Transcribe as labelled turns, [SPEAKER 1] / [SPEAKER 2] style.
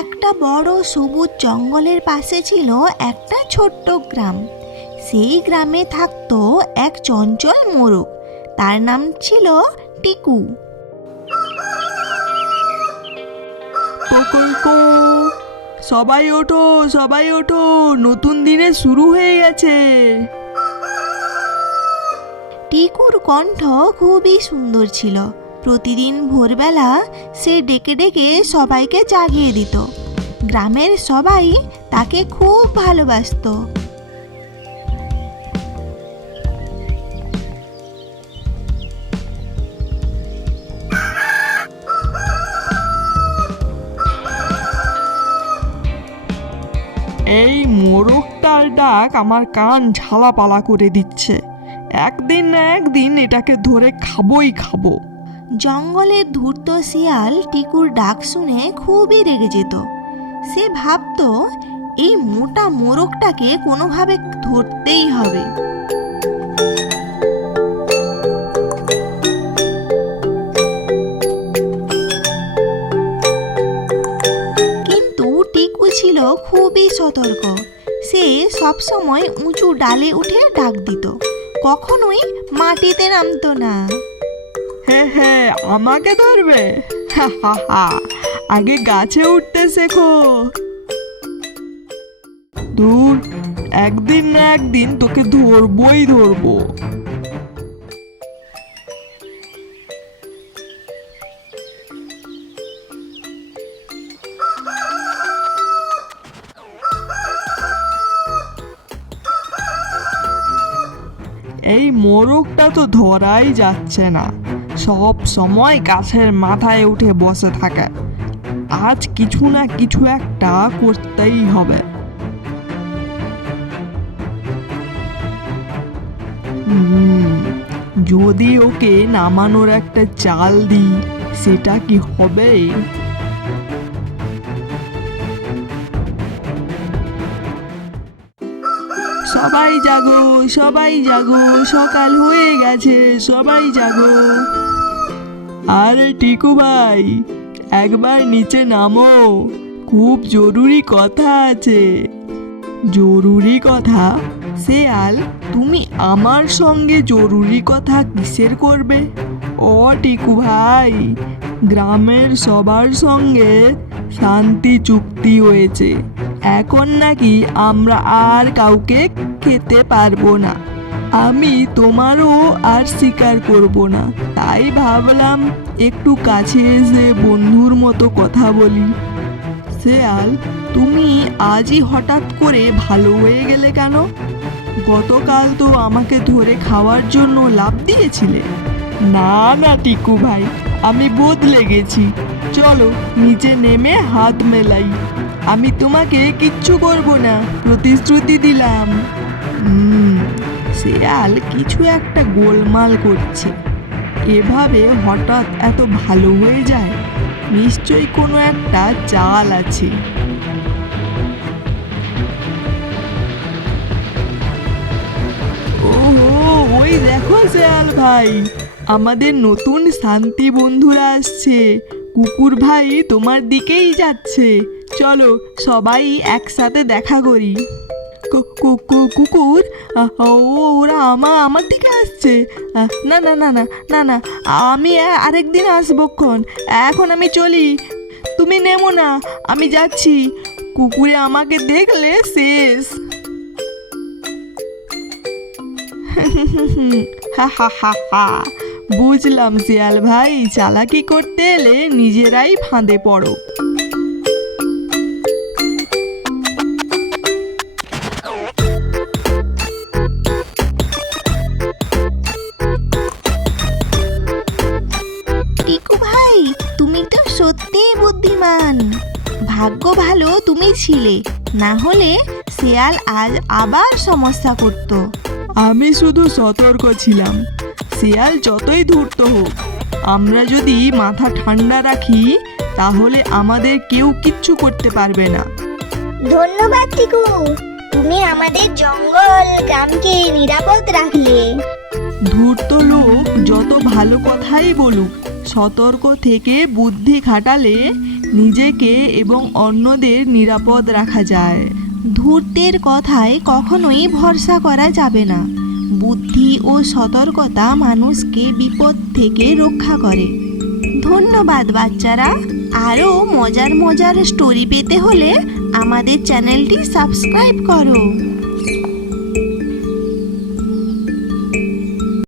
[SPEAKER 1] একটা বড় সবুজ জঙ্গলের পাশে ছিল একটা ছোট্ট গ্রাম। সেই গ্রামে থাকতো এক চঞ্চল মোরগ। তার নাম ছিল টিকু।
[SPEAKER 2] সবাই ওঠো সবাই ওঠো নতুন দিনে শুরু হয়ে গেছে।
[SPEAKER 1] টিকুর কণ্ঠ খুবই সুন্দর ছিল। প্রতিদিন ভোরবেলা সে ডেকে ডেকে সবাইকে জাগিয়ে দিত। গ্রামের সবাই তাকে খুব ভালোবাসতো।
[SPEAKER 2] এই মোরগটার ডাক আমার কান ঝালাপালা করে দিচ্ছে। একদিন না একদিন এটাকে ধরে খাবোই খাব।
[SPEAKER 1] জঙ্গলের ধূর্ত শিয়াল টিকুর ডাক শুনে খুবই রেগে যেত। সে ভাবতো, এই মোটা মোরগটাকে কোনোভাবে ধরতেই হবে। কিন্তু টিকু ছিল খুবই সতর্ক। সে সবসময় উঁচু ডালে উঠে ডাক দিত। কখনোই মাটিতে নামতো না।
[SPEAKER 2] হ্যাঁ হ্যাঁ আমাকে ধরবে। আগে গাছে উঠতে শেখো দূর, একদিন না একদিন তোকে ধরবই ধরবো। এই মোরগটা তো ধরাই যাচ্ছে না। সব সময় গাছের মাথায় উঠে বসে থাকে। আজ কিছু না কিছু একটা করতেই হবে। যদি ওকে নামানোর একটা চাল দিই, সেটা কি হবে? সবাই জাগো সবাই জাগো, সকাল হয়ে গেছে, সবাই জাগো। আরে টিকু ভাই, একবার নিচে নামো, খুব জরুরি কথা আছে। জরুরি কথা? শেয়াল, তুমি আমার সঙ্গে জরুরি কথা কিসের করবে? ও টিকু ভাই, গ্রামের সবার সঙ্গে শান্তি চুক্তি হয়েছে। এখন নাকি আমরা আর কাউকে খেতে পারব না। আমি তোমারও আর স্বীকার করব না। তাই ভাবলাম একটু কাছে এসে বন্ধুর মতো কথা বলি। শেয়াল, তুমি আজই হঠাৎ করে ভালো হয়ে গেলে কেন? গতকাল তো আমাকে ধরে খাওয়ার জন্য লাভ দিয়েছিলে। না না, টিকু ভাই, আমি বদলে গেছি। চলো, নিচে নেমে হাত মেলাই। আমি তোমাকে কিচ্ছু করব না। প্রতিশ্রুতি দিলাম। শেয়াল কিছু একটা গোলমাল করছে। এভাবে হঠাৎ এত ভালো হয়ে যায়? নিশ্চয়ই কোনো একটা চাল আছে। ওই দেখো শেয়াল ভাই। আমাদের নতুন শান্তি বন্ধুরা আসছে। কুকুর ভাই তোমার দিকেই যাচ্ছে। চলো সবাই একসাথে দেখা করি। কুকুর? ওরা আমার আমার দিকে আসছে। না না না না না না, আমি আরেকদিন আসবক্ষণ এখন। আমি চলি। তুমি নেমো না, আমি যাচ্ছি। কুকুরে আমাকে দেখলে শেষ। হা হা হা হা। বুঝলাম শিয়াল ভাই চালাকি করতে এলে নিজেরাই ফাঁদে পড়ো।
[SPEAKER 1] টিকু ভাই তুমি তো সত্যিই বুদ্ধিমান। ভাগ্য ভালো তুমি ছিলে না হলে শেয়াল আজ আবার সমস্যা করত।
[SPEAKER 2] আমি শুধু সতর্ক ছিলাম শিয়াল যতই ধূর্ত হোক আমরা যদি মাথা ঠান্ডা রাখি তাহলে আমাদের কেউ কিচ্ছু করতে পারবে না।
[SPEAKER 3] ধন্যবাদ টিকু। তুমি আমাদের জঙ্গল গ্রামকে নিরাপদ রাখলে।
[SPEAKER 2] ধূর্ত লোক যত ভালো কথাই বলুক সতর্ক থেকে বুদ্ধি খাটালে নিজেকে এবং অন্যদের নিরাপদ রাখা যায়।
[SPEAKER 1] ধূর্তের কথায় কখনোই ভরসা করা যাবে না। ও সতর্কতা মানুষকে বিপদ থেকে রক্ষা করে। ধন্যবাদ, বাচ্চারা। আরও মজার মজার স্টোরি পেতে হলে আমাদের চ্যানেলটি সাবস্ক্রাইব করো।